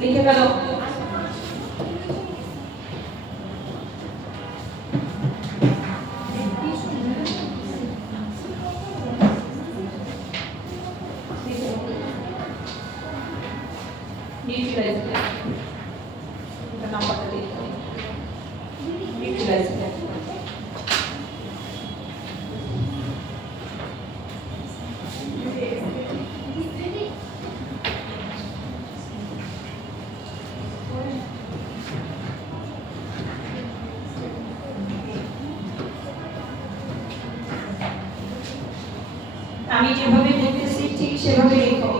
লিখে ফেলো। আমি যেভাবে লিখতেছি ঠিক সেভাবে লিখো।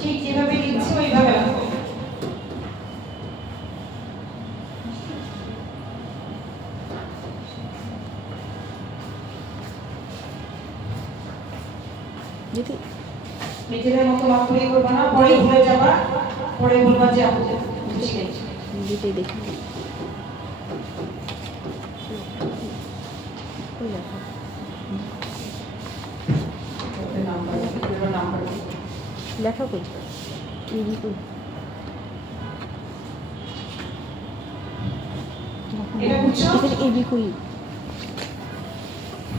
ঠিক যেভাবে লিখছি ওইভাবে লিখো। যদি নিজেদের মতো মাত্রই করবা না, পরে ভুলে যাবা, পরে বলবা যে আমি বুঝি গেছি। নিজেই দেখি লেখা কই এবি কই এটা বুঝছো? এখানে এবি কই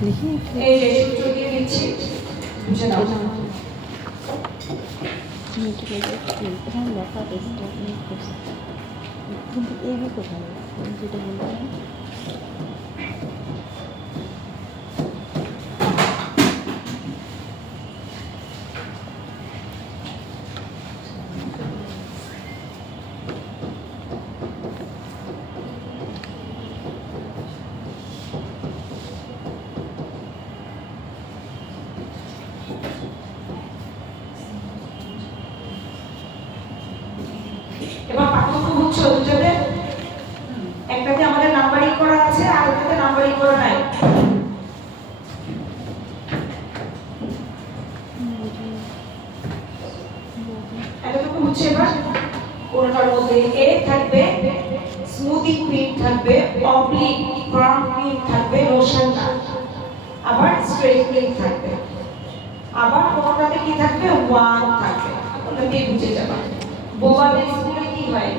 লিখি এই যে সূত্র দিয়ে দিচ্ছি, বুঝে নাও। এখানে লেখা টেস্ট কিন্তু এবি কোথায় যেটা বললাম এবার পার্থক্য বুঝছো দুটোতে? একটাতে আমাদের নাম্বারিং করা আছে আর একটাতে নাম্বারিং করা নাই। এতটুকু বুঝছো এবার? কোনটার মধ্যে এ থাকবে, স্মুদিং ক্রিম থাকবে, অবলিক ফার্ম ক্রিম থাকবে, লোশন না, আবার স্ট্রেটনিং থাকবে, আবার কোনটাতে কি থাকবে, ওয়ান থাকবে। ওটাতেই বুঝে যাবে। বোবাদের স্কুলে কি হয়,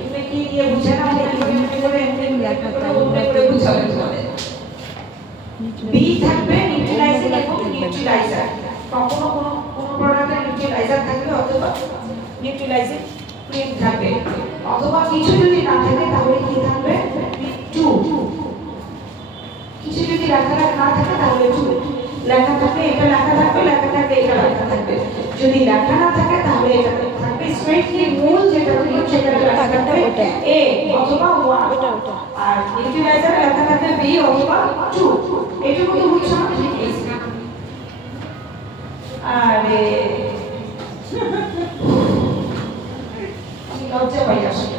এগুলো কি দিয়ে বুঝে না, এমনি করে লেখা করে বুঝাবে তোমাদের। বি থাকবে নিউট্রালাইজিং এবং নিউট্রালাইজার। কখনো কোন প্রোডাক্টে নিউট্রালাইজার থাকবে অথবা নিউট্রালাইজিং ক্রিম থাকবে, অথবা কিছু যদি না থাকে তাহলে কি থাকবে, টু। কিছু যদি লেখা না থাকে তাহলে টু। লেখা থাকলে এটা লেখা থাকবে, লেখা থাকলে এটা লেখা থাকবে। যদি লেখা না থাকে তাহলে এটা থাকবে স্ট্রেটলি মূল যেটা হলো সেটা লেখা থাকবে এ অথবা ওয়ান। আর নিউট্রালাইজার লেখা থাকবে বি অথবা টু। এটুকু তো বুঝছো না? আরে লজ্জা পাই আসলে।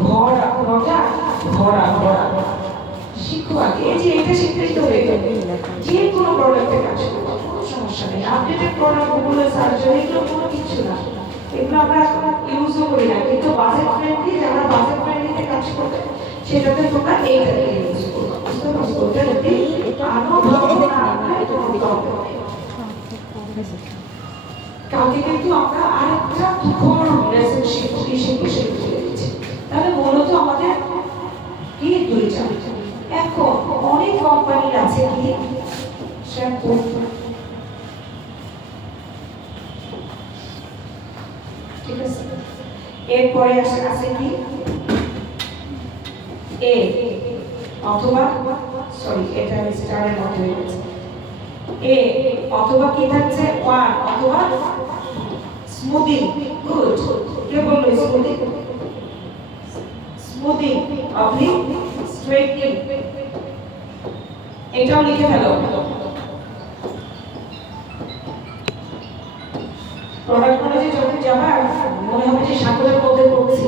ভরা ভরা ভরা ভরা শিখো আগে। এই যে এটা শিখতেই তো হয়ে যাবে। যে কোনো প্রোডাক্টে কাজ করবো কোনো সমস্যা নেই। আপডেটেড প্রোডাক্ট গুলো সার্জারি এগুলো কোনো কিছু না, এগুলো আমরা এখন ইউজও করি না, কিন্তু বাজেট ফ্রেন্ডলি, যারা বাজেট ফ্রেন্ডলিতে কাজ করবে সেটাতে তোমরা এইটাকে ইউজ করবে। বুঝতে পারছো? ওটা যদি আরো ভালো না হয় এটা করতে হবে। কালকে কিন্তু আমরা আরেকটা তুখোর লেসন শিখে দিচ্ছি। তাহলে মূলত আমাদের কি দুইটা। এখন অনেক কোম্পানি আছে কি শ্যাম্পু, ঠিক আছে, এরপরে আছে কি এ অথবা সরি এটা স্টারের মধ্যে হয়ে গেছে, এ অথবা কি থাকছে ওয়ান অথবা স্মুদিং। গুড, কে বললো স্মুদিং? Smoothing oblique straightening. এটাও লিখে ফেলো। প্রোডাক্ট নলেজে যখন যাবা মনে হবে যে সাগরের মধ্যে পড়ছি।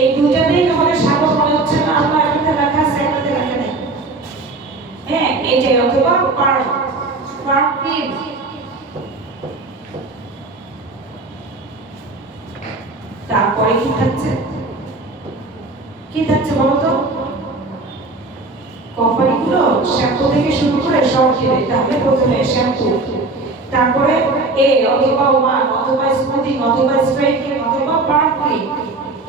এই দুইটাতেই তোমাদের সাগর মনে হচ্ছে না, আমরা একটাতে লেখা আছে একটাতে লেখা নেই। হ্যাঁ, এইটাই অথবা পার্ক ক্রিম। তারপরে কি থাকছে, কি থাকছে বলো তো? কোম্পানিগুলো শ্যাম্পু থেকে শুরু করে সব দিবে। তাহলে প্রথমে শ্যাম্পু, তারপরে এ অথবা ওয়ান অথবা স্মুথিং অথবা স্ট্রেটনিং অথবা পার্ক ক্লিন।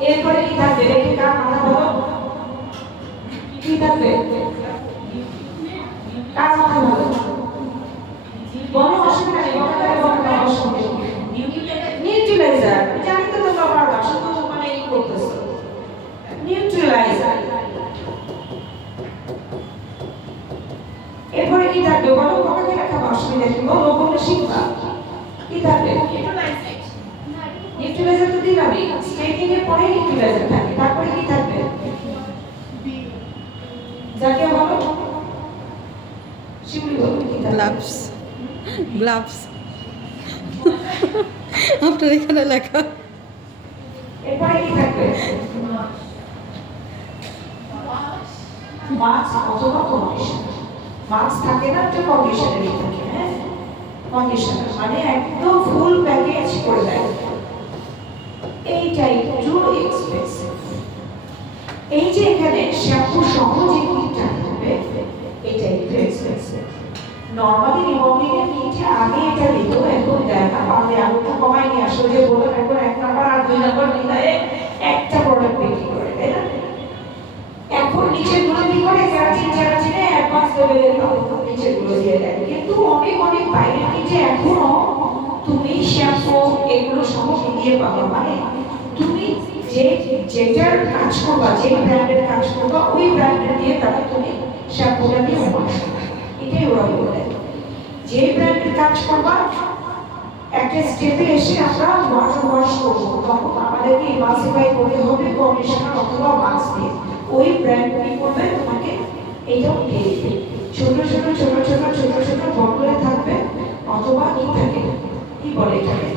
এরপরে কি থাকবে? রেখে কার মাথা বলো কি থাকবে? কার মাথা বলো? বলো, অসুবিধা নেই, বলো বলো অসুবিধা নেই। নিউট্রিলাইজার, জানি তো তোমরা পারবা, শুধু মানে এই করতেছো। নিউট্রিলাইজার। এরপরে কি থাকবে বলো? তোমাকে লেখা অসুবিধা কি? বলো, বলে শিখবা। কি থাকবে? নিউট্রিলাইজার তো দিলামই। স্ট্রেটনিং এর পরে নিউট্রিলাইজার থাকে। তারপরে কি থাকবে? যাকে বলো শিউলি বলো কি থাকবে? গ্লাভস, গ্লাভস আপনার এখানে লেখা। এরপরে কি থাকবে? মাস্ক অথবা কন্ডিশনার। মাস্ক থাকে না, তো কন্ডিশনারই থাকে। হ্যাঁ, কন্ডিশনার মানে একদম ফুল প্যাকেজ করে দেয়। এইটাই একটু এক্সপেন্সিভ। এই যে এখানে শ্যাম্পু সহ যে কিটটা থাকবে, এটা একটু এক্সপেন্সিভ। নরমালি রিমুভিং এর কিটে আগে এটা দিত, এখন দেয় না। পারলে আলুটা কমাই নিয়ে আসো, যে বললাম এখন 1 নাম্বার আর 2 নাম্বার মিলায়ে একটা প্রোডাক্ট বিক্রি করে, তাই না? এখন নিচের গুলো কি করে? কেরাটিনে অ্যাডভান্স লেভেলের নিচের গুলো দিয়ে দেয়। কিন্তু অনেক অনেক বাইরের কিটে এখনো তুমি শ্যাম্পু এগুলো সহ দিয়ে পাবা। মানে তুমি যেটার কাজ করবা, যে ব্র্যান্ডের কাজ করবা, ওই ব্র্যান্ডের দিয়ে তারা তুমি শ্যাম্পুটা দিয়ে ওয়াশ করবে। এটাই ওরা বলে। যে ব্র্যান্ডের কাজ করবা, একটা স্টেপে এসে আমরা ওয়াশ করবো, তখন আমাদেরকে ইমালসিফাই করতে হবে কন্ডিশনার অথবা মাস্ক দিয়ে। ওই ব্র্যান্ড কি করবে? তোমাকে এইটাও দিয়ে দিবে। ছোট ছোট ছোট ছোট ছোট ছোট বটলে থাকবে, অথবা কি থাকে, কি বলে এটাকে,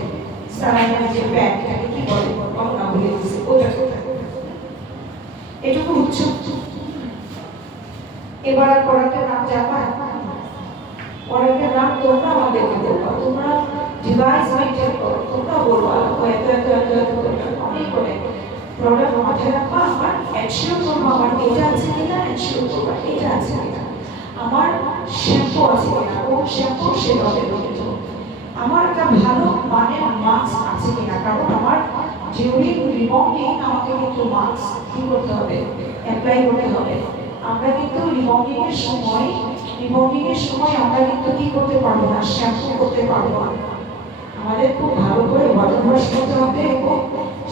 সারাইনার যে ব্যাগটাকে কি বলে? বলো না, বলে দিচ্ছে। ওটা এটুকু উচ্চ। এবার প্রোডাক্টের নাম জানবা? প্রোডাক্টের নাম তোমরা আমাদেরকে বলবা। তোমরা ডিভাইস মেনটেন করো, তোমরা বলবা এত এত এত এত অনেক করে প্রোডাক্ট মাথায় রাখবা। আমার এনশিওর করবো আমার এটা আছে কিনা, এনশিওর করবো এটা আছে কিনা, আমার শ্যাম্পু আছে কিনা, কোন শ্যাম্পু সেভাবে বলতে, আমার একটা ভালো মানের মাস্ক আছে কিনা। কারণ আমার ডিউরিং রিবন্ডিং আমাকে কিন্তু মাস্ক কি করতে হবে? অ্যাপ্লাই করতে হবে। আমরা কিন্তু রিবন্ডিং এর সময় আমরা কিন্তু কি করতে পারবো না? শ্যাম্পু করতে পারবো না। আমাদের খুব ভালো করে ওয়াটার ওয়াশ করতে হবে এবং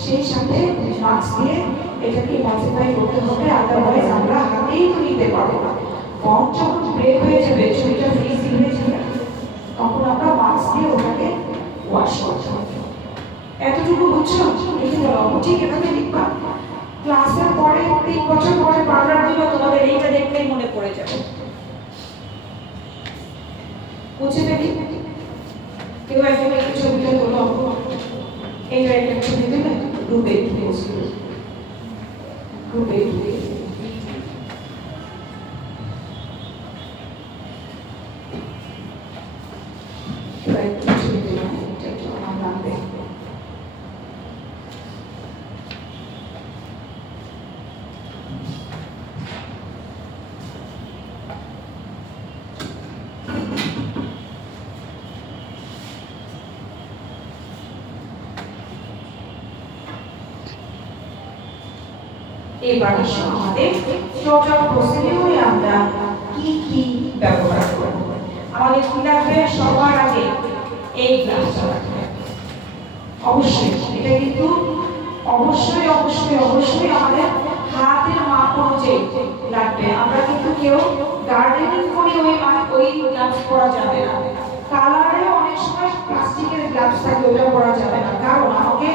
সেই সাথে মাস্ক দিয়ে এটাকে ইমালসিফাই করতে হবে। আদারওয়াইজ আমরা হাতেই তো নিতে পারবো না। বন্ড যখন ব্রেক হয়ে যাবে, ছুরিটা ফ্রিজি হয়ে যাবে, তখন আমরা মাস্ক দিয়ে ওটাকে ওয়াশ করতে হবে। এতটুকু বুঝছো? লিখে দাও, ঠিক এভাবে লিখবা। ক্লাসের পরে 3 বছর পরে পার্লার দিলে তোমাদের এইটা দেখলেই মনে পড়ে যাবে। বুঝে ফেলি। কেউ একজন একটা ছবিটা তোলো, এইটা একটা ছবি দেবে, গ্রুপে গ্রুপে ছবি দিলাম, এটা একটু আমার লাগবে। এবার আসো আমাদের টোটাল প্রসিডিউরে আমরা কি কি ব্যবহার করব। আমাদের কি লাগবে? সবার আগে এই গ্লাসটা লাগবে। অবশ্যই এটা কিন্তু অবশ্যই অবশ্যই অবশ্যই আমাদের হাতের মাপ অনুযায়ী লাগবে। আমরা কিন্তু কেউ গার্ডেনিং করে ওই গ্লাভস পরা যাবে না। কালারে অনেক সময় প্লাস্টিকের গ্লাভস থাকে, ওটা পরা যাবে না। কারণ আমাকে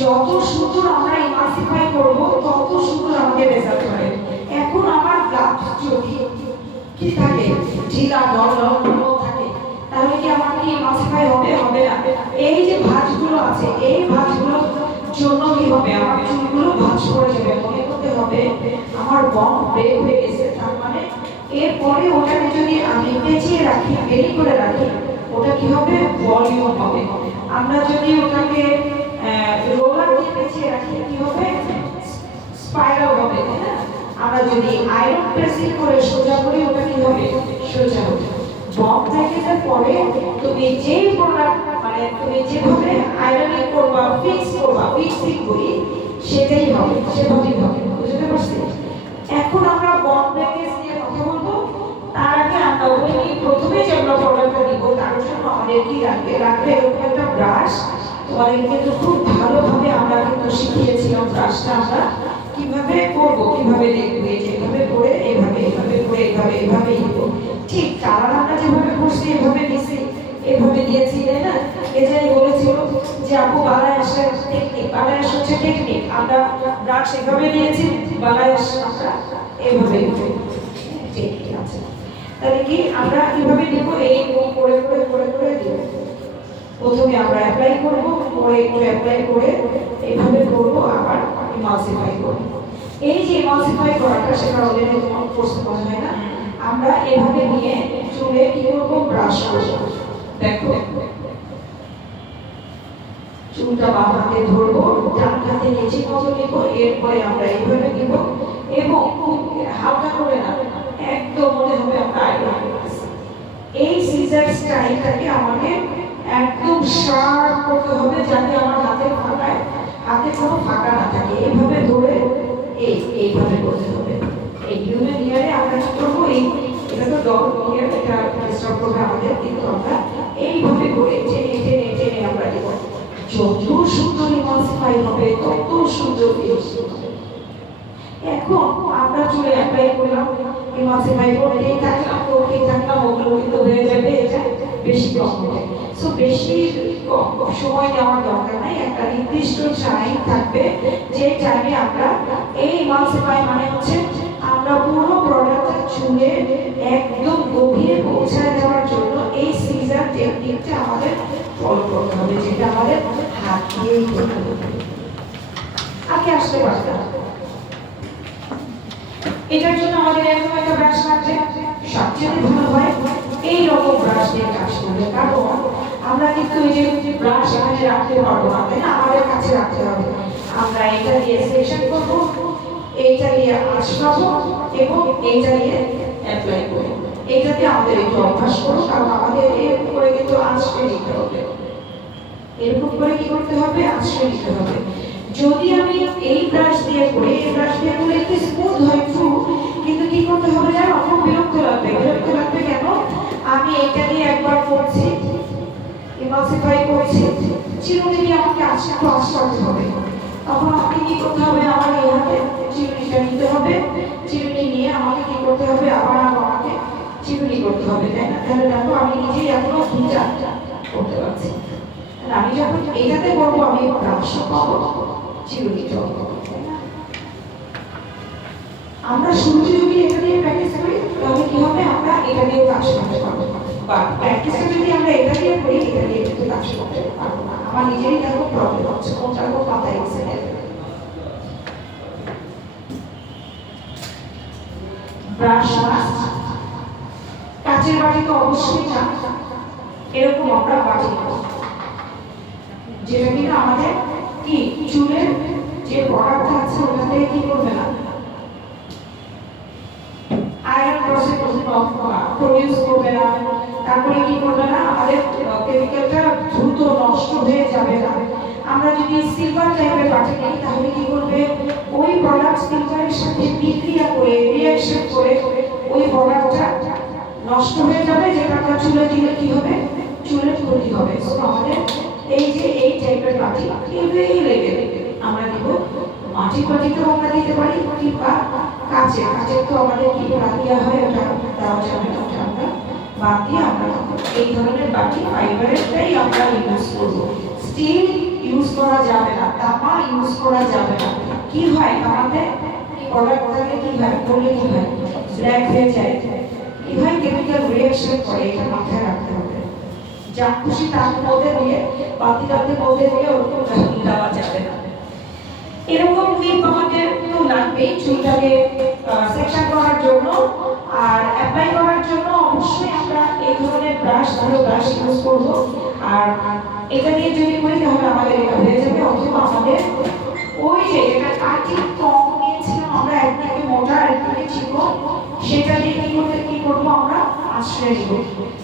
যত সুন্দর আমরা ইমালসিফাই করব, তত সুন্দর আমাদের রেজাল্ট হবে। এখন আমার গ্লাভস যদি কি থাকে, ঢিলা নরম থাকে, তাহলে কি আমার কি ইমালসিফাই হবে? হবে না। এই যে ভাঁজগুলো আছে, এই ভাঁজগুলো জন্য কি হবে? আমার চুলগুলো ভাঁজ করে যাবে। মনে করতে হবে আমার বন্ড ব্রেক হয়ে গেছে, তার মানে এরপরে ওটাকে যদি আমি পেঁচিয়ে রাখি, বেরি করে রাখি, ওটা কি হবে? ভলিউম হবে। আমরা যদি ওটাকে রোলার দিয়ে পেঁচিয়ে রাখি, কি হবে? স্পাইরাল হবে, তাই না? আমরা যদি আয়রন প্রেসিং করে সোজা করি ওটা কি হবে সোজা হবে বম প্যাকেজের পরে তুমি যে প্রোডাক্ট মানে তুমি যেভাবে আয়রনিং করবা ফিক্সিং করি সেটাই হবে সেভাবেই হবে বুঝতে পারছি এখন আমরা বম প্যাকেজ নিয়ে কথা বলবো তার আগে আমরা ওই প্রথমে যে আমরা প্রোডাক্টটা দিব তার জন্য আমাদের কি লাগবে এরকম একটা ব্রাশ তোমাদের কিন্তু খুব ভালোভাবে আমরা কিন্তু শিখিয়েছিলাম ব্রাশটা আমরা কিভাবে করব কিভাবে দেখবে যেভাবে করে এইভাবে করে এইভাবে দিব ঠিক কালার আমরা যেভাবে করছি এভাবে দিছি এভাবে দিয়েছি তাই না এটাই বলেছিল যে আপু বালায়াসের বালায়াস হচ্ছে টেকনিক আমরা ব্রাশ এভাবে দিয়েছি বালায়াস আমরা এইভাবে ঠিক আছে তাহলে কি আমরা কিভাবে দিব এই করে দিব প্রথমে আমরা অ্যাপ্লাই করব পরে একটু অ্যাপ্লাই করে এইভাবে করব আবার ইমালসিফাই করব এই যে ইমালসিফাই করাটা সেটা অলরেডি তোমার কোর্সে করা হয় না আমরা এভাবে নিয়ে চুলে কি করব ব্রাশ করব দেখো চুলটা বাম হাতে ধরবো ডান হাতে নিচে কত নিব এরপরে আমরা এইভাবে নিব এবং খুব হালকা করে না একদম মনে হবে আমরা আইরন করতেছি এই সিজার স্টাইলটাকে আমাদের একদম শার্প করতে হবে যাতে আমার হাতে কোনো ফাঁকা না থাকে এইভাবে ধরে এইভাবে করতে হবে এই হিউম্যান ইয়ারে আমরা কি করবো এটা তো ডগ ইয়ার এটা ডিস্টার্ব করবে আমাদের কিন্তু আমরা এইভাবে করে টেনে আমরা দিব যত সুন্দর ইমালসিফাই হবে তত সুন্দর এখন আমরা চুলে অ্যাপ্লাই করলাম ইমালসিফাই করতেই থাকলাম ওগুলো কিন্তু হয়ে যাবে এটা বেশি কম হবে সো বেশি সময় নেওয়ার দরকার নাই একটা নির্দিষ্ট টাইম থাকবে যে টাইমে আমরা এই ইমালসিফাই মানে হচ্ছে আমরা পুরো প্রোডাক্টটা চুলে একদম গভীরে পৌঁছায় দেওয়ার জন্য এই সিজার টেকনিকটা আমাদের ফলো করতে হবে যেটা আমাদের হাত দিয়েই করতে হবে আগে আসতে পারবে এটার জন্য আমাদের এরকম একটা ব্রাশ লাগবে সবচেয়ে ভালো হয় এই রকম ব্রাশ দিয়ে কাজ করবে কারণ আমরা কিন্তু এই যে ব্রাশ এখানে রাখতে পারবো না তাই না আমাদের কাছে রাখতে হবে আমরা এটা দিয়ে সেকশন করব এইটা দিয়ে আঁচড়াবো এবং এইটা দিয়ে অ্যাপ্লাই করব এইটাতে আমাদের একটু অভ্যাস করবো কারণ আমাদের এরকম করে কিন্তু আঁচড়ে নিতে হবে এরকম করে কি করতে হবে আঁচড়ে নিতে হবে যদি আমি এই ব্রাশ দিয়ে করি এই ব্রাশ দিয়ে করলে একটু স্মুথ হয় ট্রু কিন্তু কি করতে হবে জানো খুব বিরক্ত লাগবে কেন আমি এটা দিয়ে একবার করছি ইমালসিফাই করছি চিরুনি দিয়ে আমাকে আঁচড়াতে হবে তখন আমাকে কি করতে হবে আমার এই হাতে চিরুনিটা নিতে হবে চিরুনি নিয়ে আমাকে কি করতে হবে আবার আমাকে চিরুনি করতে হবে তাই না তাহলে দেখো আমি নিজেই এখনো দুইটা করতে পারছি আমি যখন এইটাতে করবো আমি ব্রাশও পাবো চিরুনিটাও পাবো আমরা শুরুতে যদি এটা দিয়ে প্র্যাকটিস করি তাহলে কি হবে আমরা এটা দিয়ে কাজ করতে পারবো বা প্র্যাকটিসটা যদি আমরা এটা দিয়ে করি এটা দিয়ে কিন্তু কাজ করতে পারবো না আমার নিজেরই দেখো প্রবলেম হচ্ছে কোনটা কোন মাথায় গেছে ব্রাশ মাস্ট কাচের বাটি তো অবশ্যই না এরকম আমরা বাটি যেটা কিনা আমাদের কি চুলের যে প্রোডাক্ট আছে ওটা থেকে কি করবে না আয়রন প্রসেস প্রডিউস করবে না তারপরে কি করবে না আমাদের কেমিক্যালটা দ্রুত নষ্ট হয়ে যাবে না আমরা যদি সিলভার টাইপের বাটি নিই তাহলে কি করবে ওই প্রোডাক্ট সিলভারের সাথে বিক্রিয়া করে রিঅ্যাকশন করে ওই প্রোডাক্টটা নষ্ট হয়ে যাবে যেটা আমরা চুলে দিলে কি হবে চুলের ক্ষতি হবে সো আমাদের এই যে এই টাইপের বাটি এই লেভেল আমরা দিব মাটির বাটিতেও আমরা দিতে পারি কিংবা কাচের তো আমাদের কি দেওয়া হয় ওটা দেওয়া যাবে না ওটা আমরা বাদ দিয়ে আমরা এই ধরনের বাটি ফাইবারেরটাই আমরা ইউজ করব স্টিল ইউজ করা যাবে না তামা ইউজ করা যাবে না কি হয় আমাদের প্রোডাক্টটাকে কি হয় বলে কি হয় ব্ল্যাক হয়ে যায় কি হয় কেমিক্যাল রিঅ্যাকশন করে এটা মাথায় রাখতে হবে যা খুশি তার মধ্যে দিয়ে বাতিটাতে মধ্যে দিয়ে ওরকম দেওয়া যাবে না এরকম ক্লিপ আমাদের তো লাগবেই চুলটাকে সেকশন করার জন্য আর অ্যাপ্লাই করার জন্য অবশ্যই আমরা এই ধরনের ভালো ব্রাশ ইউজ করব আর এটা দিয়ে যদি করি তাহলে আমাদের এটা হয়ে যাবে অথবা আমাদের ওই যে এটা কাটিং কম নিয়েছিলাম আমরা একদিকে মোটা আর দিব।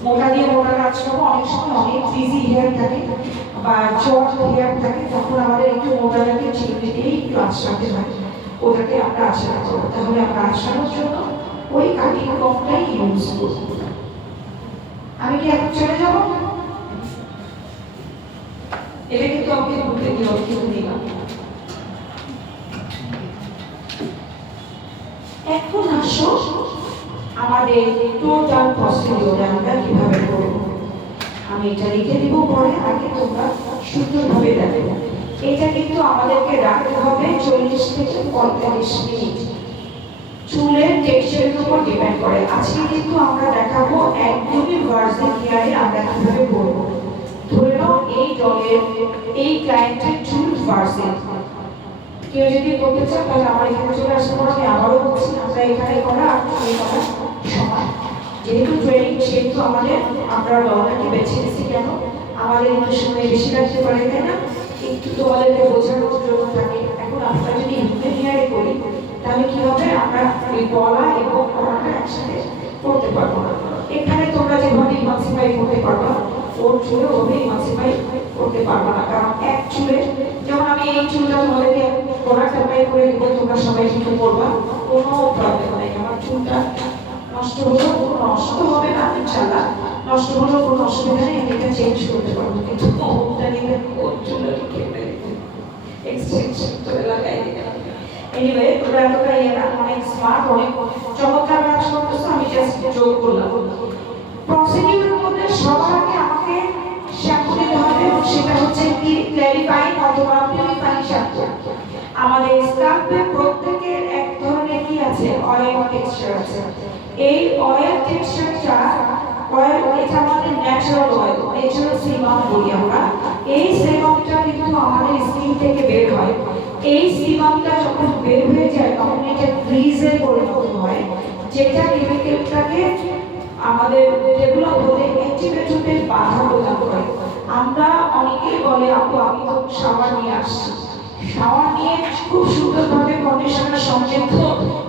মোটা দিয়ে মোটা কাজ করবো, অনেক সময় অনেক ফ্রিজি হেয়ার থাকে বা চট হেয়ার থাকে, তখন আমাদের একটু মোটাটাকে চিপে দিয়েই একটু আঁচড়াতে হয়, ওটাকে আমরা আঁচড়া করবো। তাহলে আমরা আঁচড়ানোর জন্য ওই কাটিং কমটাই ইউজ করবো। আমি কি এখন চলে যাব? এটা কিন্তু আমাকে ঘুরতে দিও, কিন্তু দিলাম। এখন আসো আমাদের টোটাল প্রসিডিওর আমরা কিভাবে করব। আমি এটা লিখে দিব, পরে আগে তোমরা সুন্দরভাবে দেখো। এটা কিন্তু আমাদেরকে রাখতে হবে 40 থেকে 45 মিনিট। চুলের টেক্সচারের উপর ডিপেন্ড করে। আজকে কিন্তু আমরা দেখাবো একদমই ভার্জিন হেয়ারে আমরা কিভাবে করব। ধরে নাও এই ডলের এই ক্লায়েন্টের চুল ভার্জিন, কেউ যদি করতে চান তাহলে আমার এখানে চলে আসতে পারো। আমি আবারও বলছি, আমরা এখানে করা আর এই করা সমান। যেহেতু ট্রেনিং, সেহেতু আমাদের আমরা ডলটাকে বেছে নিয়েছি। কেন? আমাদের একটু সময় বেশি লাগতে পারে, তাই না? একটু তোমাদেরকে বোঝানোর জন্য থাকে। এখন আমরা যদি হিউম্যান হেয়ারে করি তাহলে কি হবে, আমরা ওই গলা এবং কলাটা একসাথে করতে পারবো না। এখানে তোমরা যেভাবে ইমানসিফাই করতে পারবো, ওর চুলে ওভাবে ইমানসিফাই করতে পারবো না। কারণ এক চুলে, যেমন আমি এই চুলটা তোমাদেরকে প্রোডাক্ট অ্যাপ্লাই করে দিব, তোমরা সবাই কিন্তু করবা, কোনো প্রবলেম নেই। আমার চুলটা নষ্ট হলো, কোনো নষ্ট হবে না ইনশাআল্লাহ, নষ্ট হলো কোনো অসুবিধা নেই, এটা চেঞ্জ করতে পারবো। কিন্তু ওটা নিয়ে ওর চুলটা কেটে এক্সটেনশন করে লাগাই দিতে। এনিওয়ে, তোমরা এতটা অনেক স্মার্ট, অনেক চমৎকার কাজ করতেছো, আমি জাস্ট যোগ করলাম। প্রসিডিউরের মধ্যে সবার আগে আমাকে শ্যাম্পু দিতে হবে, এবং সেটা হচ্ছে কি ক্ল্যারিফাইং অথবা পিউরিফাইং শ্যাম্পু। আমাদের স্কাল্পে প্রত্যেকের এক ধরনের কি আছে, অয়েল টেক্সচার আছে। এই অয়েল টেক্সচারটা এটা আমাদের ন্যাচারাল অয়েল, ন্যাচারাল সিবাম বলি আমরা। এই সিবামটা কিন্তু আমাদের স্কিন থেকে বের হয়। এই সিবামটা যখন বের হয়ে যায় তখন এটা গ্রিজে পরিণত হয়, যেটা কেমিক্যালটাকে আমাদের ডেভেলপ হতে অ্যাক্টিভেট হতে বাধা প্রদান করে। আমরা অনেকেই বলে, আপু আমি তো শাওয়ার নিয়ে আসছি, শাওয়ার নিয়ে খুব সুন্দরভাবে কন্ডিশনার সমৃদ্ধ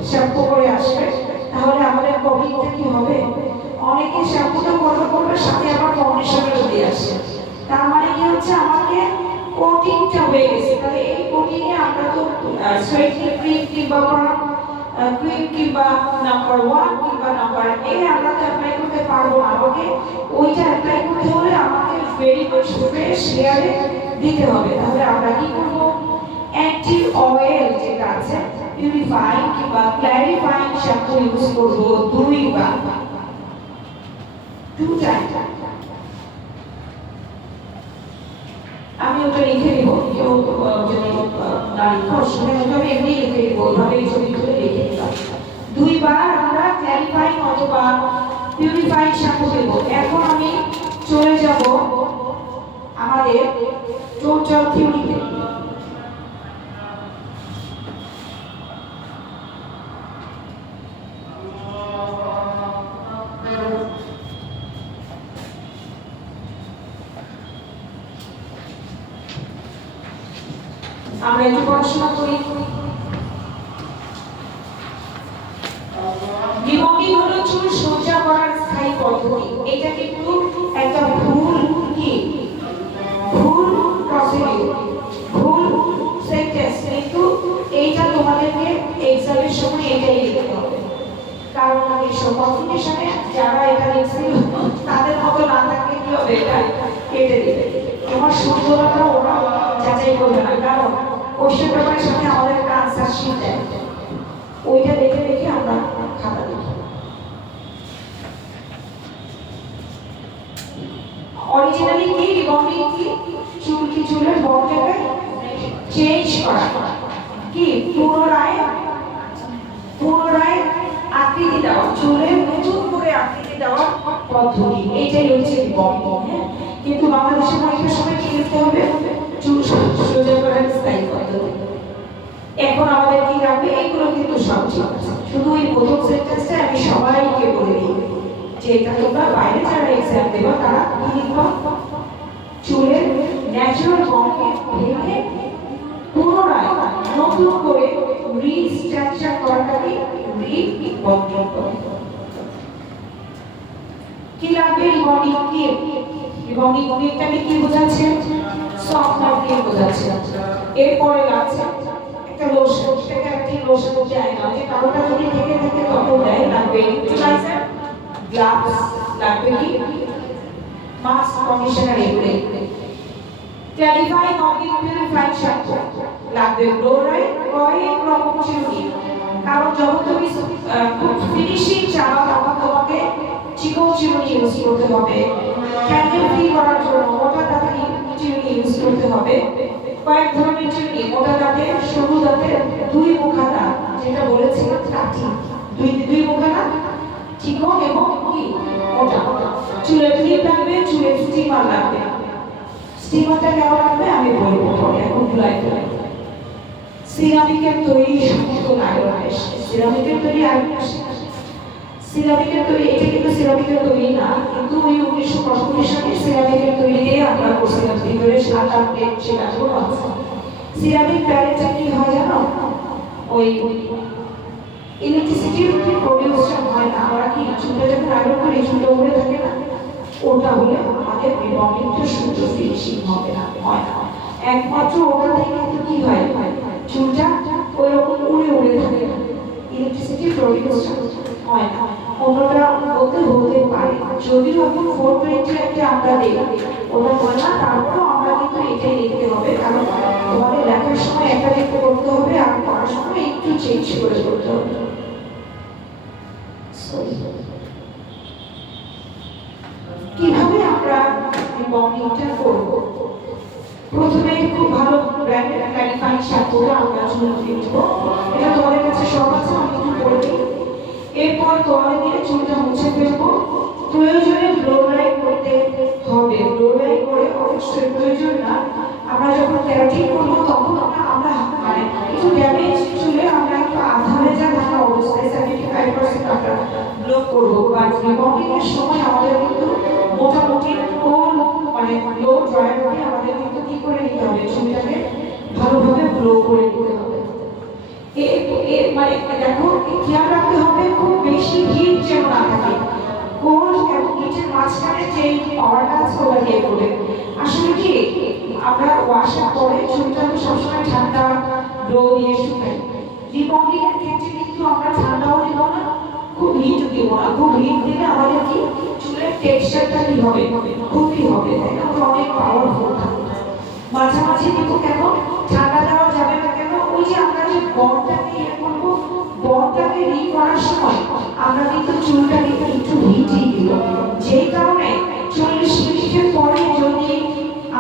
শ্যাম্পু করে আসবে, তাহলে আমাদের কোটিংটা কি হবে? অনেকে শ্যাম্পুটা করবে সাথে আবার কন্ডিশনারও দিয়ে আসে। তার মানে কি হচ্ছে, আমাকে কোটিংটা হয়ে গেছে। তাহলে এই কোটিংয়ে আমরা তো স্ট্রেটনিং ক্রিম কিংবা ক্রিম কিংবা নাম্বার 1 কিংবা নাম্বার এ আমরা তো অ্যাপ্লাই করতে পারবো না। আমাকে ওইটা অ্যাপ্লাই করতে হলে আমাকে ভেরি মাচ ফ্রেশ হেয়ারে দিতে হবে। তাহলে আমরা কি করব, অ্যান্টি অয়েল যেটা আছে পিউরিফাইং কিংবা ক্ল্যারিফাইং শ্যাম্পু ইউজ করব 2 বার, 2 টাইম। আমি ওটা লিখে দিব, কেউ যদি না লিখে অসুবিধা হবে, আমি এমনি লিখে দিব, ওইভাবে ছবি তুলে লিখে দিলাম। 2 বার আমরা ক্ল্যারিফাইং অথবা পিউরিফাইং শ্যাম্পু দেব। এখন আমি চলে যাব আমাদের টোটাল থিওরিতে। আমরা একটু পড়াশোনা করি। রিবন্ডিং হলো চুল সোজা করার স্থায়ী পদ্ধতি। এটা কিন্তু একটা ভুল প্রসিডিউর, ভুল সেন্টেন্স, কিন্তু এইটা তোমাদেরকে এক্সামের সময় এটাই লিখতে হবে। কারণ এইসব কম্পিটিশনে যারা এটা লিখছিল তাদের মতো না থাকলে কি হবে, এটা কেটে দেবে। তোমার শুদ্ধতা ওরা যাচাই করবে না, কারণ কোশ্চেন পেপারের সাথে আমাদের একটা আনসার শিট দেয়, ওইটা দেখে দেখে আমরা খাতা লিখি। অরিজিনালি কি রিবন্ডিং কি, চুলের বর্ণটাকে চেঞ্জ করা, কি পুনরায় আকৃতি দেওয়া, চুলের নতুন করে আকৃতি দেওয়ার পদ্ধতি, এইটাই হচ্ছে রিবন্ডিং। কিন্তু বাংলাদেশের অনেকের সময় কি লিখতে হবে, চুল সোজা করার স্থায়ী পদ্ধতি। এখন আমাদের কি রাখবে, এইগুলো কিন্তু সব ঠিক আছে, শুধু এই প্রথম সেন্টেন্সটা আমি সবাইকে বলে দিই যে এটা তোমরা বাইরে যারা এক্সাম দেবা তারা কি লিখবা, চুলের ন্যাচারাল বর্ণকে ভেঙে পুনরায় নতুন করে রিস্ট্রাকচার করাটাকে রিবন্ডিং করে। কি লাগবে? Rebonding cream. রিবন্ডিং ক্রিমটাকে কি বোঝাচ্ছে? সফটনার ক্রিম বোঝাচ্ছে। এরপরে লাগছে একটা লোশন। সেটাকে একটা লোশন দেয় না, যে কারোটা যদি থেকে থাকে তখন দেয়। লাগবে ইউটিলাইজার, গ্লাভস, লাগবে কি মাস্ক, কন্ডিশনার, এগুলো। ক্লারিফাই কমপ্লিট পিউরিফাইড শ্যাম্পু লাগবে। ফ্লোরাইড, কয়েক রকম চিরুনি। কারণ যখন তুমি খুব ফিনিশিং চাও তখন তোমাকে চিকন চিরুনি ইউজ করতে হবে। ক্যান্ডেল ফ্রি করার জন্য মোটা দাঁতের চিরুনি ইউজ করতে হবে। কয়েক ধরনের চিরুনি, মোটা দাঁতের, সরু দাঁতের, দুই মুখা দাঁত, যেটা বলেছিলাম কাঠি, দুই মুখা দাঁত, চিকন এবং কি মোটা। চুলের ক্লিপ লাগবে, চুলের স্টিমার লাগবে। স্টিমারটা কেমন লাগবে আমি বলবো পরে, এখন ধুলাই ফেলে। সিরামিকের তৈরি সমস্ত আয়রন আসে। সিরামিকের তৈরি আয়রন আসে। সিরামিকের তৈরি, এটা কিন্তু সিরামিকের তৈরি না, কিন্তু ওই 1985 সালে সিরামিকের তৈরি দিয়ে আমরা করছিলাম। ভিতরে সাদা প্লেট সেটা কোনো আছে। সিরামিক প্যালেটটা কি হয় জানো? ওই ইলেকট্রিসিটির প্রডিউসার হয় না। আমরা কি চুলটা যখন আয়রন করি চুলটা উড়ে থাকে না, ওটা হলে আমাদের রিবন্ডিংটা সুন্দর ফিনিশিং হবে না, হয় না। একমাত্র ওটাতেই কিন্তু কি হয়, চুলটা ওই রকম উড়ে উড়ে থাকে না, ইলেকট্রিসিটি প্রডিউস হয় না। অন্যটা হতে পারে, যদিও এখন 420 একটা আমরা দিই, ওটা হয় না। তারপরেও আমরা কিন্তু এটাই লিখতে হবে, কারণ তোমাদের লেখার সময় একটা লিখতে করতে হবে, আর পড়ার সময় একটু চেঞ্জ করে করতে হবে। কিভাবে আমরা রিবন্ডিংটা করব? প্রথমে খুব ভালো ব্র্যান্ডের ক্লারিফাইং শ্যাম্পুটা আমরা চুলে দিব। এটা তোমাদের কাছে সব আছে, আমি একটু বলে দিই। এরপর তোয়ালে দিয়ে চুলটা মুছে ফেলবো। প্রয়োজনে ব্লো ড্রাই করতে হবে। ব্লো ড্রাই করে অবশ্যই প্রয়োজন না, আমরা যখন কেরাটিন করবো তখন আমরা মানে একটু ড্যামেজ চুলে আমরা একটু আধা ভেজা থাকা অবস্থায় 75% আমরা ব্লো করবো। বা রিবন্ডিং এর সময় আমাদের কিন্তু মোটামুটি কোন মানে ব্লো ড্রায়ার দিয়ে আমাদের কিন্তু কি করে নিতে হবে, চুলটাকে ভালোভাবে ব্লো করে নিতে হবে। মানে দেখো খেয়াল রাখতে হবে খুব বেশি হিট যেন না থাকে। কোল্ড এবং হিটের মাঝখানে যে পাওয়ারটা আছে ওটা দিয়ে করবে। আসলে কি আমরা ওয়াশের পরে চুলটা তো সবসময় ঠান্ডা ব্লো দিয়ে শুকাই। রিবন্ডিং এর ক্ষেত্রে কিন্তু আমরা ঠান্ডাও দিব না, খুব হিট দিব না। খুব হিট দিলে আমাদের কি চুলের টেক্সচারটা কি হবে, ক্ষতি হবে, তাই না? অনেক পাওয়ারফুল থাকে। মাঝামাঝি দিব কেন? ঠান্ডা দেওয়া যাবে না কেন? ওই যে আমরা যে বনটাকে ইয়ে করবো, বনটাকে রি করার সময় আমরা কিন্তু চুলটাকে একটু হিটই দিব। যেই কারণে 40 মিনিটের পরে যদি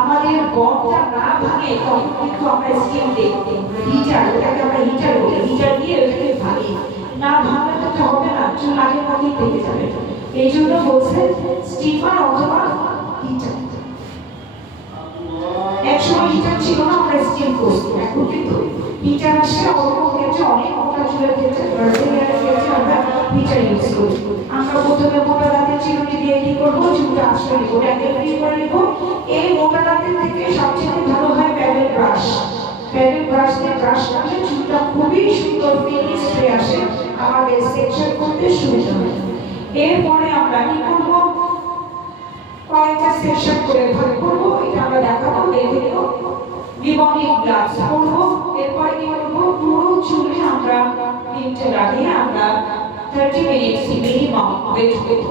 আমাদের বনটা না ভাঙে তখন কিন্তু আমরা স্টিম দেব। হিটার, ওটাকে আমরা হিটার বলি, হিটার দিয়ে ওটাকে ভাঙি। না ভাঙলে তো হবে না, চুল আগের মতোই থেকে যাবে। এই জন্য বলছে স্টিমার অথবা হিটার। একসময় হিটার ছিল না, আমরা স্টিম করছি। এখন কিন্তু হিটার আসে অল্প ক্ষেত্রে, অনেক মোটা চুলের ক্ষেত্রে, ব্রাজিলিয়ানের ক্ষেত্রে আমরা হিটার ইউজ করি। আমরা প্রথমে মোটা দাঁতের চিরুনি দিয়ে কি করবো, চুলটা আশ্রয় নিবো, ক্যান্ডেল ফ্রি করে নিবো। এই মোটা দাঁতের থেকে সবচেয়ে ভালো হয় প্যাডেল ব্রাশ। প্যাডেল ব্রাশ দিয়ে ব্রাশ করলে চুলটা খুবই সুন্দর ফিনিশ হয়ে আসে, আমাদের সেকশন করতে সুবিধা হয়। এরপরে আমরা কি করবো, কয়েকটা সেকশন করে ভাগ করবো, এটা আমরা দেখাবো, দেখে নিব। রিবন্ডিং গ্লাভস পরবো। এরপরে কি করবো, পুরো চুলে আমরা ক্রিমটা লাগিয়ে আমরা 30 মিনিট মিনিমাম ওয়েট করব।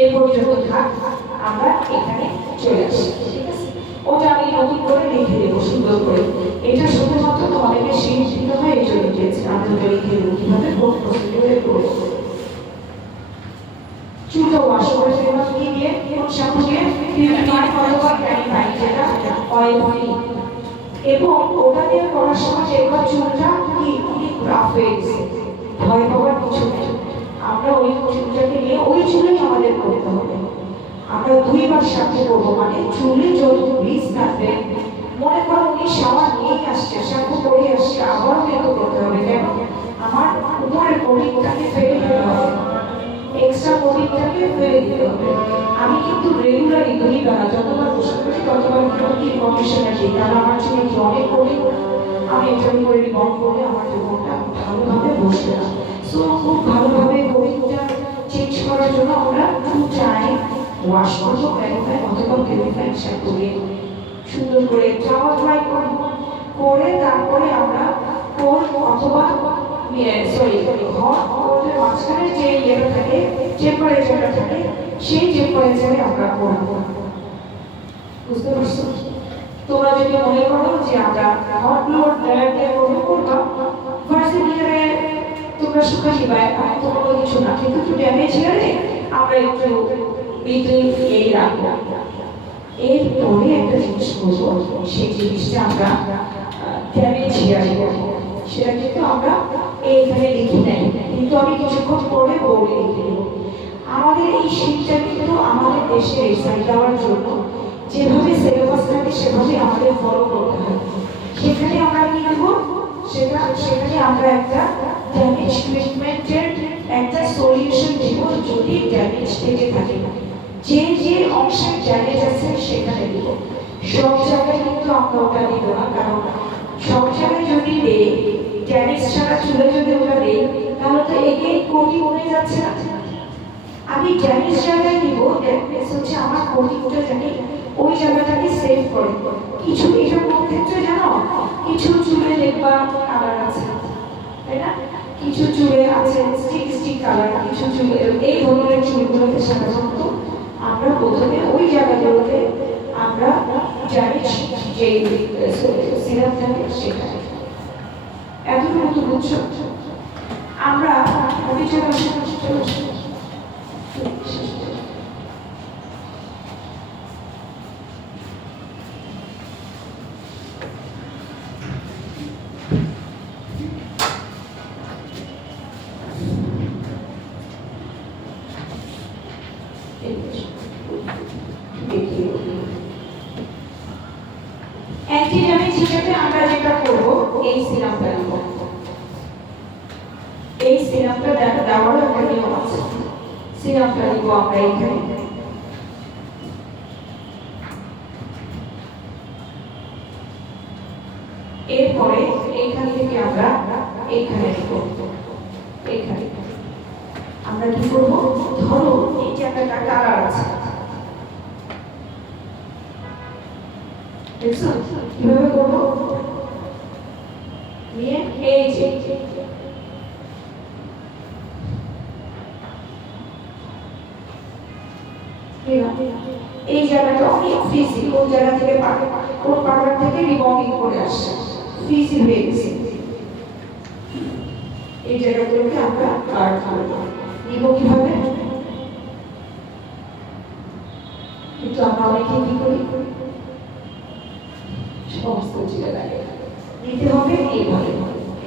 এই পর্যন্ত থাক, আমরা এখানে চলে আসি, ঠিক আছে? ওটা আমি নতুন করে লিখে দেবো সুন্দর করে। এটা শুধুমাত্র তোমাদেরকে শিট দিতে হয়, এই জন্য দিয়েছি। আমি ওটা লিখে দেবো কিভাবে কোন প্রসিডিউরে করবো। চুলটা ওয়াশ করে ফেলবো কি দিয়ে, কোন শ্যাম্পু দিয়ে, পিউরিফাই অথবা ক্লারিফাই, যেটা অয়েল ফ্রি। এবং ওটা দিয়ে করার সময় দেখবা চুলটা কি রাফ হয়ে গেছে, ভয় পাওয়ার কিছু নেই। আমরা ওই চুলটাকে নিয়ে ওই চুলেই আমাদের করতে হবে। আমরা 2 বার শ্যাম্পু করবো, মানে চুলে যত ব্রিজ থাকবে। মনে করো উনি শাওয়ার নিয়ে আসছে, শ্যাম্পু করে আসছে, আবারও কিন্তু করতে হবে। কেন? আমার উপরে কোটিংটাকে ফেলে দিতে হবে, এক্সট্রা কোটিংটাকে ফেলে দিতে হবে। আমি কিন্তু রেগুলারই 2 বার, যতবার গোসল করি ততবার কিন্তু কন্ডিশনার দিই, কারণ আমার চুলে অনেক কোটিং। আমি এটা করে বন্ধ করে আমার জীবনটা ভালোভাবে বসবে না। সো খুব ভালোভাবে কোটিংটা চেঞ্জ করার ওয়াশ করবো ক্ল্যারিফাই অথবা পিউরিফাই শ্যাম্পু দিয়ে সুন্দর করে জামা ড্রাই করবো, করে তারপরে আমরা কোল অথবা সরি হট কোলের মাঝখানে যে ইয়েটা থাকে টেম্পারেচারটা থাকে সেই টেম্পারেচারে আমরা করবো। বুঝতে পারছো? তোমরা যদি মনে করো যে আমরা হট লোড ড্রায়ার দিয়ে করবো ভার্সিটিয়ারে তোমরা সুখা নিবাই তো কোনো কিছু না, কিন্তু একটু ড্যামেজ হেয়ারে আমরা একটু মিডল এই রাখবো। এরপরে একটা জিনিস করবো, সেই জিনিসটা আমরা ড্যামেজ হেয়ারে করবো, সেটা কিন্তু আমরা এইখানে লিখি নাই, কিন্তু আমি কিছুক্ষণ পরে বোর্ডে লিখে দেবো। আমাদের এই শীতটা কিন্তু আমাদের দেশে রেজাল্ট দেওয়ার জন্য যেভাবে সিলেবাস থাকে সেভাবে আমাদের ফলো করতে হয়। সেখানে আমরা কি করবো, সেখানে আমরা একটা ড্যামেজ ট্রিটমেন্টের একটা সলিউশন দেব। যদি ড্যামেজ থেকে থাকে, যে যে অংশে ড্যামেজ আছে সেখানে দিব, সব জায়গায় কিন্তু আমরা ওটা দিব না, কারণ সব জায়গায় যদি দেই ড্যামেজ ছাড়া চুলে যদি ওটা দেই তাহলে তো একে কোটি উড়ে যাচ্ছে না। আমি ড্যামেজ জায়গায় দিব, ড্যামেজ হচ্ছে আমার কোটিটা জানি ওই জায়গাটাকে সেভ করে। কিছু এরকম ক্ষেত্রে জানো কিছু চুলে দেখবা কালার আছে, তাই না? কিছু চুলে আছে স্টিক স্টিক কালার, কিছু চুলে এই ধরনের চুলগুলোতে সাধারণত আমরা প্রথমে ওই জায়গাগুলোতে আমরা ড্যামেজ যে সিরাপ থাকে সেখানে। এতটুকু তো বুঝছো? আমরা অভিযোগ অ্যান্টি ড্যামেজ হিসেবে আমরা যেটা করব এই সিরাপটা দেব। এই সিরাপটা দেওয়ার একটা নিয়ম আছে। সিরাপটা দিব আমরা এইখানে, এরপরে এইখান থেকে আমরা এইখানে দিব। এইখানে আমরা কি করব, ধরো এই যে একটা কালার আছে, দেখছো কিভাবে করবো, নিয়ে এই যে এই জায়গাটা অনেক ফ্রিজি, কোন জায়গা থেকে কোন পার্লার থেকে রিবন্ডিং করে আসছে, ফ্রিজি হয়ে গেছে। এই জায়গাগুলোকে আমরা কাট করব, নিব কিভাবে, কিন্তু আমরা অনেকে কি করি সমস্ত চিলে লাগে নিতে হবে এইভাবে,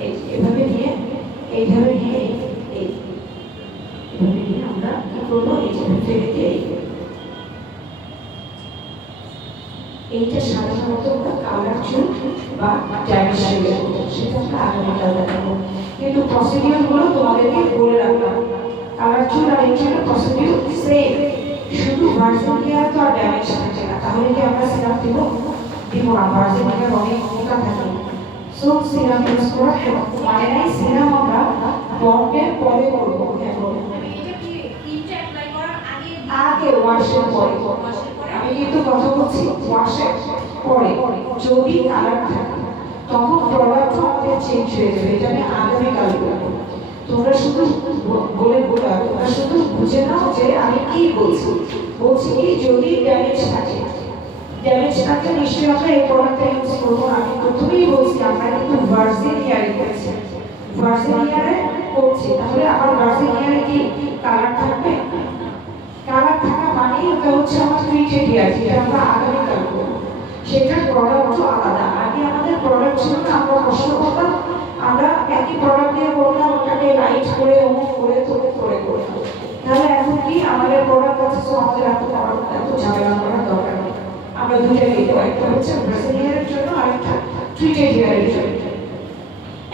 এইভাবে নিয়ে এইভাবে নিয়ে এইভাবে নিয়ে আমরা কি করবো, এই যে ফেলে দিয়ে এইটা সাধারণত আমরা কালার চুল বা ড্যামেজ হয়ে সেটা আমরা আগামীকাল দেখাবো, কিন্তু প্রসিডিউর গুলো তোমাদেরকে বলে রাখলাম। কালার চুল আর এইটা প্রসিডিউর সেম, শুধু ভার্জিন কেয়ার তো আর ড্যামেজ থাকে না, তাহলে কি আমরা সিরাপ দিব না? ভার্জিন কেয়ার অনেক মোটা থাকে, সো সিরাপ ইউজ করা মানে নাই, সিরাপ আমরা বন্ডের পরে করবো, আগে ওয়াশের পরে। আমি কিন্তু কথা বলছি ওয়াশের পরে, যদি কালার থাকে তখন প্রোডাক্ট আমাদের চেঞ্জ হয়ে যাবে, এটা আমি আগামীকাল বলবো। তোমরা শুধু তোমরা শুধু বুঝে নাও যে আমি কি বলছি। বলছি কি, যদি ড্যামেজ থাকে নিশ্চয়ই আমরা এই প্রোডাক্টটা ইউজ করবো। আমি প্রথমেই বলছি আমরা কিন্তু ভার্জিন হেয়ারে করছি, ভার্জিন হেয়ারে করছি, তাহলে আমার ভার্জিন হেয়ারে কি কালার থাকবে? কালার থাকা মানে এটা হচ্ছে আমার ট্রিটেড হেয়ার, যেটা আমরা আগামীকাল করবো, সেটার প্রোডাক্টও আলাদা। আগে আমাদের প্রোডাক্ট ছিল না, আমরা কষ্ট করতাম, আমরা একই প্রোডাক্ট দিয়ে করতাম, ওটাকে লাইট করে অমুক করে করতাম। তাহলে এখন কি আমাদের প্রোডাক্ট আছে, তো আমাদের এত ঝামেলা করার দরকার নেই। আমরা দুইটা লিখবো, একটা হচ্ছে ভার্জিন হেয়ারের জন্য, আরেকটা ট্রিটেড হেয়ারের জন্য।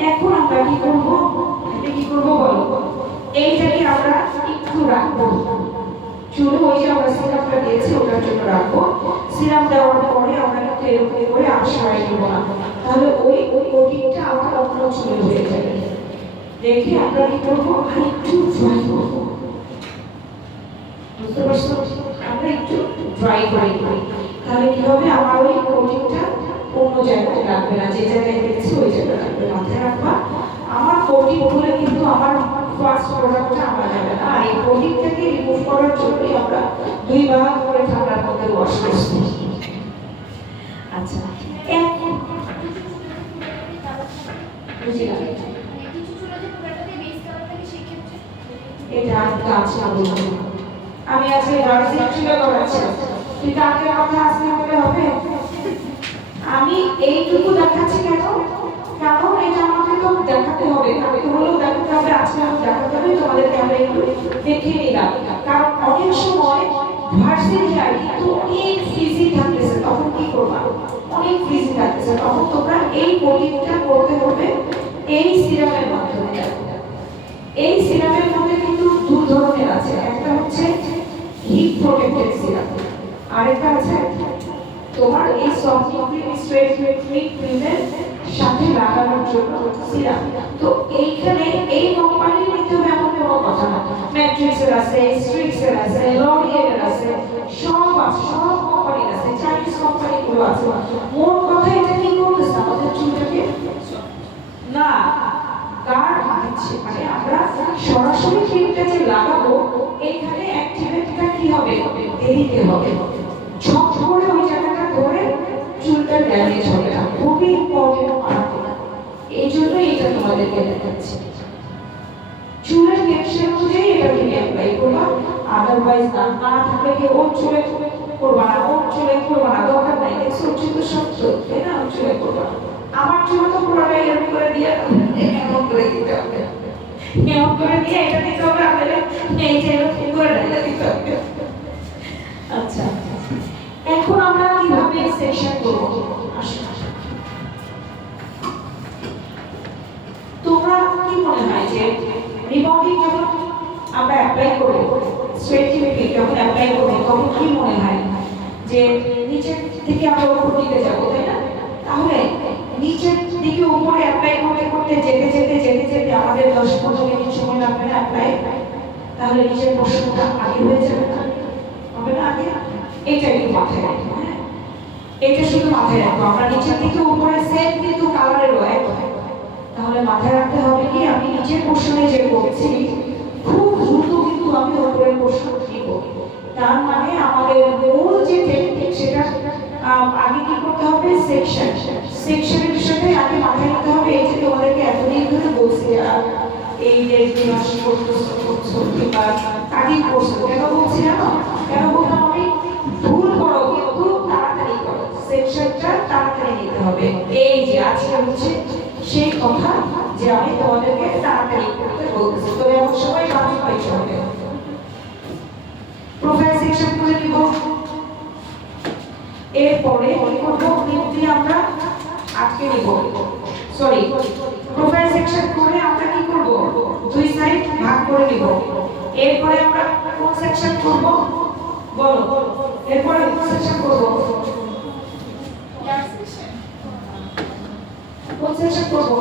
এখন আমরা কি করবো বলো, এইটাকে আমরা একটু রাখবো চুলে, ওই যে আমরা সিরাপটা দিয়েছি ওটার জন্য রাখবো। সিরাপ দেওয়ার পরে আমরা কিন্তু এরকম করে আশায় দিব না, তাহলে ওই কোটিংটা আবার অন্য চুলে হয়ে যাবে। দেখে আমরা কি করবো, আরেকটু ড্রাই করবো, বুঝতে পারছো? আমরা একটু ড্রাই করে দিই, তাহলে কি হবে, আমার ওই কোটিংটা অন্য জায়গায় লাগবে না, যে জায়গায় দিয়েছি ওই জায়গায় লাগবে। মাথায় রাখবা, আমার কোটিং বলে কিন্তু আমার ফার্স্ট প্রোডাক্টটা আমরা যাবে না, আর এই কোটিংটাকে রিমুভ করার জন্যই আমরা 2 ভাগ করে ঠান্ডার মধ্যে ওয়াশ করছি। আচ্ছা, বুঝলাম, এটা আছে আমি আজকে ভার্সিটি ছিল করাচ্ছি, কিন্তু আগের কথা আজকে বলে হবে। আমি এইটুকু দেখাচ্ছি কেন, কারণ এটা আমাকে তো দেখাতে হবে, আমি তো বলেও দেখাতে হবে, আজকে আমি দেখাতে হবে তোমাদেরকে, আমরা একটু দেখিয়ে নিলাম। কারণ অনেক সময় ভার্সিটি যায় কিন্তু অনেক ফ্রিজি থাকতেছে, তখন কি করবা, অনেক ফ্রিজি থাকতেছে, তখন তোমরা এই কোটিংটা করতে হবে এই সিরামের মাধ্যমে। এই সিরামের মধ্যে কিন্তু 2 ধরনের আছে, একটা হচ্ছে হিট প্রোটেক্টেড সিরাম, আরেকটা আছে তোমার এই সফট ক্রিম স্ট্রেট ক্রিমের সাথে লাগানোর জন্য সিরাম। তো এইখানে এই কোম্পানির নিতে হবে এমন কোনো কথা না, ম্যাট্রিক্সের আছে, স্ট্রিক্সের আছে, লরিয়েলের আছে, সব আছে, সব কোম্পানির আছে, চাইনিজ কোম্পানিগুলো আছে। মোট কথা এটা কি করতেছে, আমাদের চুলটাকে না গার্ড দিচ্ছে, মানে আমরা সরাসরি ক্রিমটা যে লাগাবো এইখানে অ্যাক্টিভেটটা কি হবে, দেরিতে হবে, ঝক করে ওই জায়গাটা ধরে চুলটা ড্যামেজ হবে না, খুবই ইম্পর্টেন্ট পার্ট। এই জন্য এটা তোমাদেরকে দেখাচ্ছি, চুলের টেক্সচার অনুযায়ী এটা তুমি অ্যাপ্লাই করবা, আদারওয়াইজ না থাকলে কি ওর চুলে করবা না, ওর চুলে করবা না, দরকার নাই, দেখছো চুল তো শক্ত, তাই না, ওর চুলে করবা। আমার চুল তো পুরোটাই এরকম করে দিয়ে এমন করে দিতে হবে, এমন করে দিয়ে এটা দিতে হবে, আমাদের এই যে এরকম করে এটা দিতে হবে। আচ্ছা, এখন আমরা কিভাবে সেকশন করব, আসুন। তোমরা কি মনে হয় যে রিবন্ডিং যখন আমরা অ্যাপ্লাই করব, স্ট্রেচিংকে যখন অ্যাপ্লাই করব, তখন কি মনে হয় যে নিচের থেকে আমরা উপর দিকে যাব, তাই না? তাহলে নিচের দিকে উপরে অ্যাপ্লাই করতে করতে যেতে আমাদের 10-15 মিনিট সময় লাগবে না অ্যাপ্লাই, তাহলে নিচের পোর্শনটা আগে হয়ে যাবে না, হবে না আগে? এটা একটু মাথায় রাখবো, হ্যাঁ, এটা শুধু মাথায় রাখবো, আমরা নিচের দিকে উপরে সেম কিন্তু কালারেরও এক, তাহলে মাথায় রাখতে হবে কি আমি নিচের পোর্শনে যে করছি খুব দ্রুত কিন্তু আমি উপরের পোর্শন দিব, তার মানে আমাদের মূল যে টেকনিক সেটা আগে কি করতে হবে, সেকশনের বিষয়টা আগে মাথায় রাখতে হবে। এই যে তোমাদেরকে এতদিন ধরে বলছি এই যে মাস করছো কিংবা কাটিং করছো, কেন বলছি জানো, কেন বললাম আমি, ভুল করো কিন্তু তাড়াতাড়ি করো, সেকশনটা তাড়াতাড়ি নিতে হবে। এই যে আজকে হচ্ছে সেই কথা যে আমি তোমাদেরকে তাড়াতাড়ি করতে বলতেছি, তো এমন সময় বাকি পাইতে হবে। প্রোফাইল সেকশন করে নিব, এরপরে কি করব, ক্লিপ দিয়ে আমরা আটকে নিব, সরি, প্রোফাইল সেকশন করে আমরা কি করব, 2 সাইড ভাগ করে নিব। এরপরে আমরা কোন সেকশন করব বলো, এরপরে কোন সেকশন করব, কোন সেকশন করব,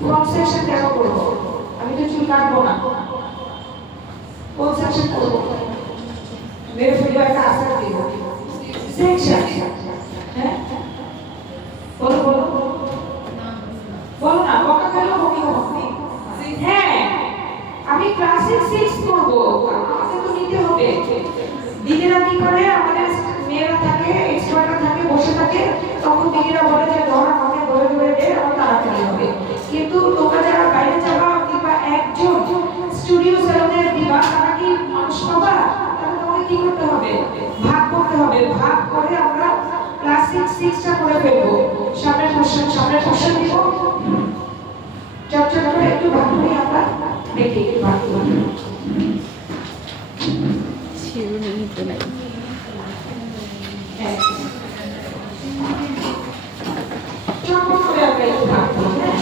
ফ্রন্ট সেকশন কেন করব, আমি তো চুল কাটবো না, কোন সেকশন করব, মেরে ফেলবো, একটা আসার দিব, সেকশন, হ্যাঁ বলো বলো বলো না, বকা খেলো বকি হবে, হ্যাঁ আমি ক্লাসে 6 করব, আমাকে তো নিতে হবে, দিদিরা কি করে, আমাদের মেয়েরা থাকে, এক্সপার্টরা থাকে, বসে থাকে, তখন দিদিরা বলে যে ধর আমাকে ধরে ধরে দে, আমার তাড়াতাড়ি হবে। কিন্তু তোমরা যারা বাইরে যাবা কিংবা একজন স্টুডিও সেলুনের দিবা, তারা কি মানুষ পাবা, তাহলে তোমাকে কি করতে হবে, ভাগ করতে হবে, ভাগ করে আমরা ক্লাসিক 6টা করে ফেলবো, সামনের পোরশন দিব, চটচট করে একটু ভাগ করে আমরা দেখি ভাগ করি, শিরুনি নিতে নাই, চটচট করে আমরা একটু ভাগ করি, হ্যাঁ